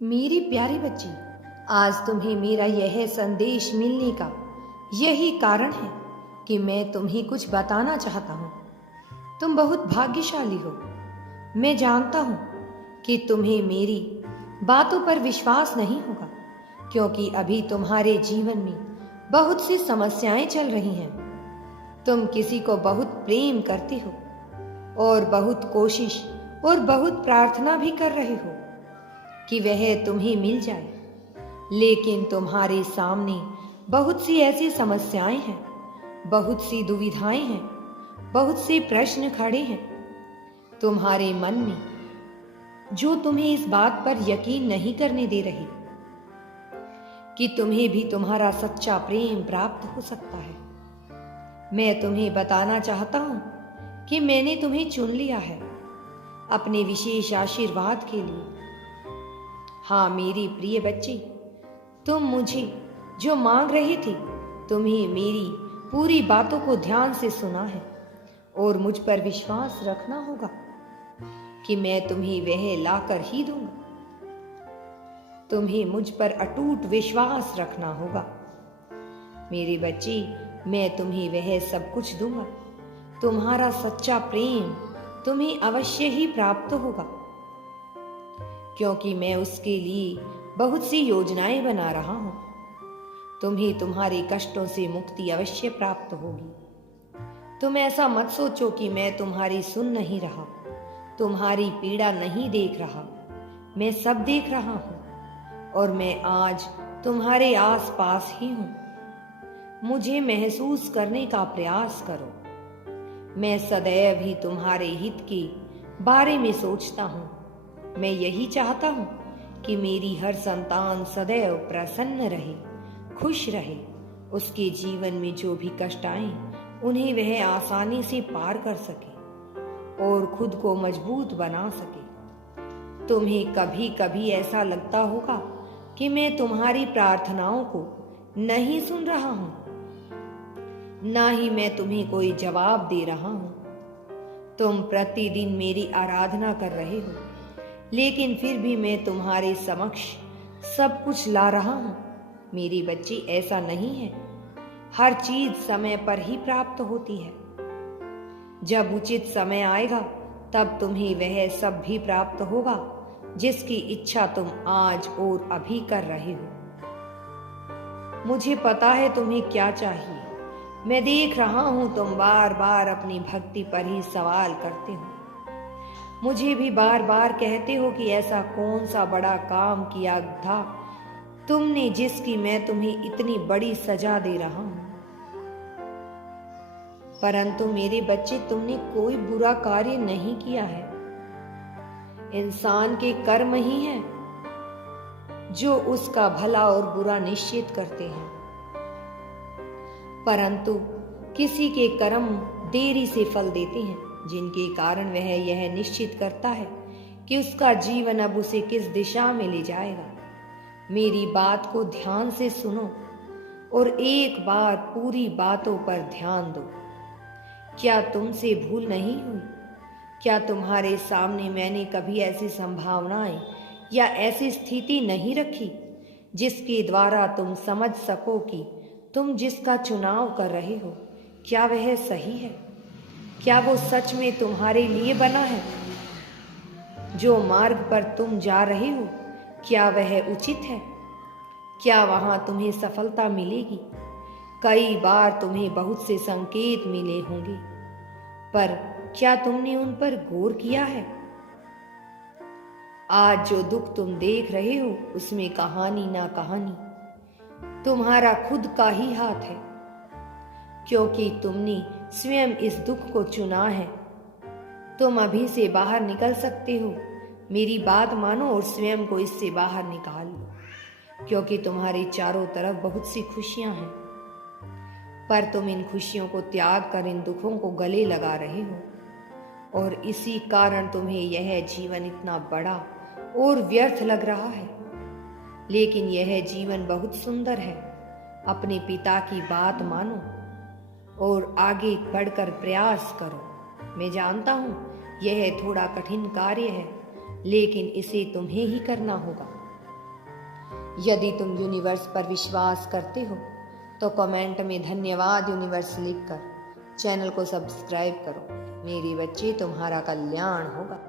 मेरी प्यारी बच्ची, आज तुम्हें मेरा यह संदेश मिलने का यही कारण है कि मैं तुम्हें कुछ बताना चाहता हूँ। तुम बहुत भाग्यशाली हो। मैं जानता हूँ कि तुम्हें मेरी बातों पर विश्वास नहीं होगा, क्योंकि अभी तुम्हारे जीवन में बहुत सी समस्याएं चल रही हैं। तुम किसी को बहुत प्रेम करते हो और बहुत कोशिश और बहुत प्रार्थना भी कर रहे हो कि वह तुम्हें मिल जाए, लेकिन तुम्हारे सामने बहुत सी ऐसी समस्याएं हैं, बहुत सी दुविधाएं हैं, बहुत से प्रश्न खड़े हैं तुम्हारे मन में, जो तुम्हें इस बात पर यकीन नहीं करने दे रहे कि तुम्हें भी तुम्हारा सच्चा प्रेम प्राप्त हो सकता है। मैं तुम्हें बताना चाहता हूं कि मैंने तुम्हें चुन लिया है अपने विशेष आशीर्वाद के लिए। हाँ मेरी प्रिय बच्ची, तुम मुझे जो मांग रही थी, तुम्हें मेरी पूरी बातों को ध्यान से सुना है और मुझ पर विश्वास रखना होगा कि मैं तुम्हें वह लाकर ही दूंगा। तुम्हें मुझ पर अटूट विश्वास रखना होगा मेरी बच्ची। मैं तुम्हें वह सब कुछ दूंगा। तुम्हारा सच्चा प्रेम तुम्हें अवश्य ही प्राप्त होगा, क्योंकि मैं उसके लिए बहुत सी योजनाएं बना रहा हूं। तुम्हें तुम्हारे कष्टों से मुक्ति अवश्य प्राप्त होगी। तुम ऐसा मत सोचो कि मैं तुम्हारी सुन नहीं रहा, तुम्हारी पीड़ा नहीं देख रहा। मैं सब देख रहा हूं और मैं आज तुम्हारे आस पास ही हूं। मुझे महसूस करने का प्रयास करो। मैं सदैव ही तुम्हारे हित के बारे में सोचता हूं। मैं यही चाहता हूं कि मेरी हर संतान सदैव प्रसन्न रहे, खुश रहे। उसके जीवन में जो भी कष्ट आए, उन्हें वह आसानी से पार कर सके और खुद को मजबूत बना सके। तुम्हें कभी कभी ऐसा लगता होगा कि मैं तुम्हारी प्रार्थनाओं को नहीं सुन रहा हूं, ना ही मैं तुम्हें कोई जवाब दे रहा हूं। तुम प्रतिदिन मेरी आराधना कर रहे हो, लेकिन फिर भी मैं तुम्हारे समक्ष सब कुछ ला रहा हूं। मेरी बच्ची, ऐसा नहीं है। हर चीज समय पर ही प्राप्त होती है। जब उचित समय आएगा, तब तुम्हें वह सब भी प्राप्त होगा जिसकी इच्छा तुम आज और अभी कर रहे हो। मुझे पता है तुम्हें क्या चाहिए। मैं देख रहा हूं तुम बार बार अपनी भक्ति पर ही सवाल करते हो। मुझे भी बार बार कहते हो कि ऐसा कौन सा बड़ा काम किया था तुमने जिसकी मैं तुम्हें इतनी बड़ी सजा दे रहा हूं। परंतु मेरे बच्चे, तुमने कोई बुरा कार्य नहीं किया है। इंसान के कर्म ही हैं जो उसका भला और बुरा निश्चित करते हैं, परंतु किसी के कर्म देरी से फल देते हैं, जिनके कारण वह यह निश्चित करता है कि उसका जीवन अब उसे किस दिशा में ले जाएगा। मेरी बात को ध्यान से सुनो और एक बार पूरी बातों पर ध्यान दो। क्या तुमसे भूल नहीं हुई? क्या तुम्हारे सामने मैंने कभी ऐसी संभावनाएं या ऐसी स्थिति नहीं रखी जिसके द्वारा तुम समझ सको कि तुम जिसका चुनाव कर रहे हो, क्या वह सही है? क्या वो सच में तुम्हारे लिए बना है? जो मार्ग पर तुम जा रहे हो, क्या वह उचित है? क्या वहां तुम्हें सफलता मिलेगी? कई बार तुम्हें बहुत से संकेत मिले होंगे, पर क्या तुमने उन पर गौर किया है? आज जो दुख तुम देख रहे हो, उसमें कहानी ना कहानी तुम्हारा खुद का ही हाथ है, क्योंकि तुमने स्वयं इस दुख को चुना है। तुम अभी से बाहर निकल सकते हो। मेरी बात मानो और स्वयं को इससे बाहर निकाल लो, क्योंकि तुम्हारे चारों तरफ बहुत सी खुशियां हैं, पर तुम इन खुशियों को त्याग कर इन दुखों को गले लगा रहे हो, और इसी कारण तुम्हें यह जीवन इतना बड़ा और व्यर्थ लग रहा है। लेकिन यह जीवन बहुत सुंदर है। अपने पिता की बात मानो और आगे बढ़कर प्रयास करो। मैं जानता हूं यह थोड़ा कठिन कार्य है, लेकिन इसे तुम्हें ही करना होगा। यदि तुम यूनिवर्स पर विश्वास करते हो तो कमेंट में धन्यवाद यूनिवर्स लिखकर चैनल को सब्सक्राइब करो। मेरी बच्ची, तुम्हारा कल्याण होगा।